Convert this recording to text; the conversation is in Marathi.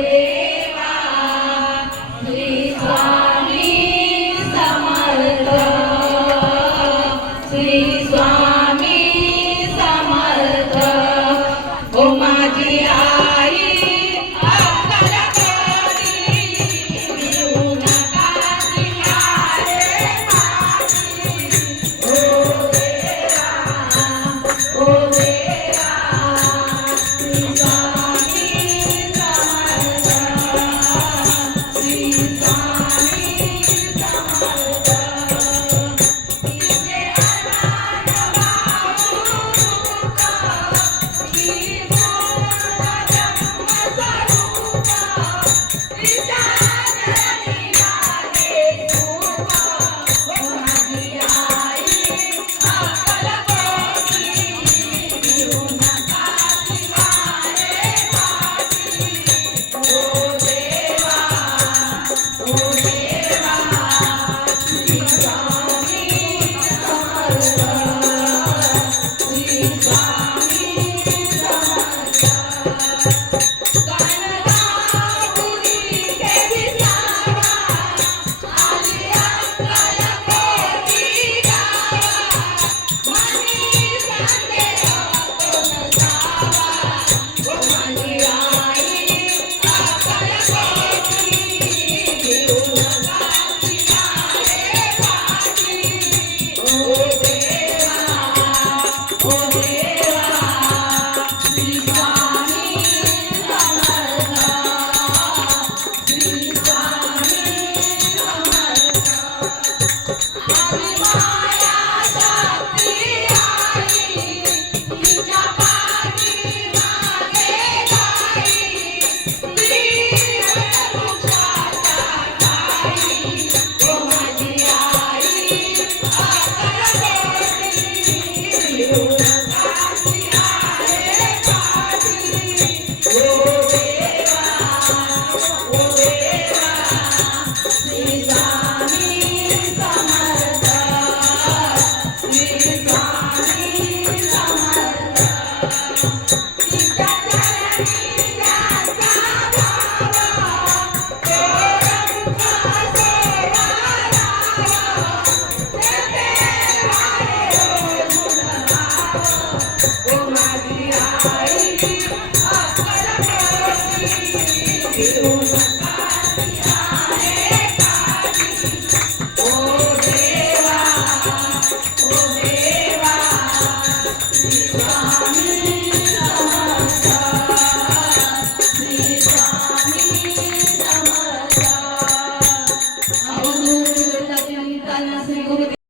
देवा श्री स्वामी समर्थ श्री स्वामी समर्थ ओ माझी आई अक्कलकोटी देऊ नका तिहारे माझी ओ देवा ओ देवा श्री स्वामी समर्थ श्री स्वामी समर्थ तिचे अनाथ भावुक श्री पूर्ण ब्रह्मस्वरूप तिच्या चरणी लागे सुख ओ माझी आई अक्कलकोटी देऊ नका तिहारे माझी ओ देवा ओ देवा श्री स्वामी समर्थ श्री स्वामी समर्थ गाणगापुरी ते विसावा आली अक्कलकोटी गावा मनी संदेह कोण जावा ओ माझी आई अक्कलकोटी देऊ नका तिहारे माझी ओ देवा ओ देवा श्री स्वामी समर्थ श्री स्वामी समर्थ आली माया शक्ती आई तिच्या पाठी मागे गाई वृक्षाच्या खाई ओ माझी आई अक्कलकोटी देऊ नका तिहारे माझी ओ देवा ओ देवा श्री स्वामी समर्थ श्री स्वामी समर्थ तिच्या चरणी ज्याचा भाव तो रंग सेवा लावा तेथे वारे गुण गाव ओ माझी आई अक्कलकोटी देऊ नका तिहारे माझी ओ देवा ओ देवा श्री स्वामी समर्थ श्री स्वामी समर्थ अवधूत चिंतन श्री गुरुदेव